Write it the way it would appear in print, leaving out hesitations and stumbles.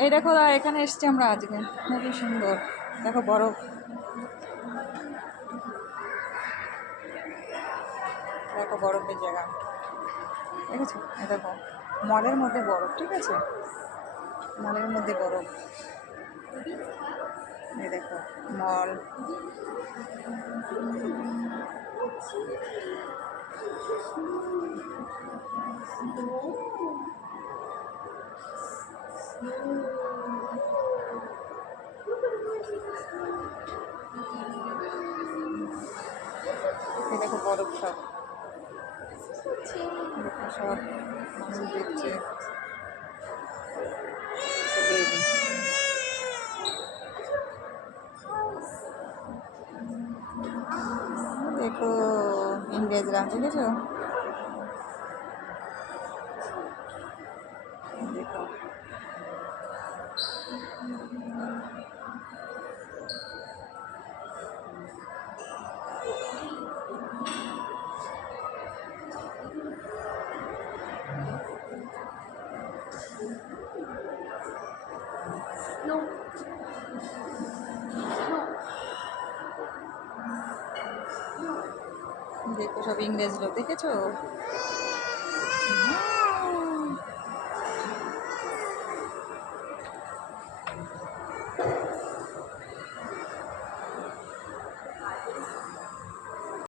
এই দেখো এখানে এসছি আমরা আজকে, খুবই সুন্দর। দেখো বরফ, দেখো বরফের জায়গা, দেখেছো? এই দেখো মলের মধ্যে বরফ, ঠিক আছে, মলের মধ্যে বরফ। এই দেখো মল, এই দেখো বরফ সব, দেখো সব মানুষ দেখছে বেবি। দেখো ইংরেজরা, দেখেছো? দেখো দেখো সব ইংরেজ লোক, দেখেছো?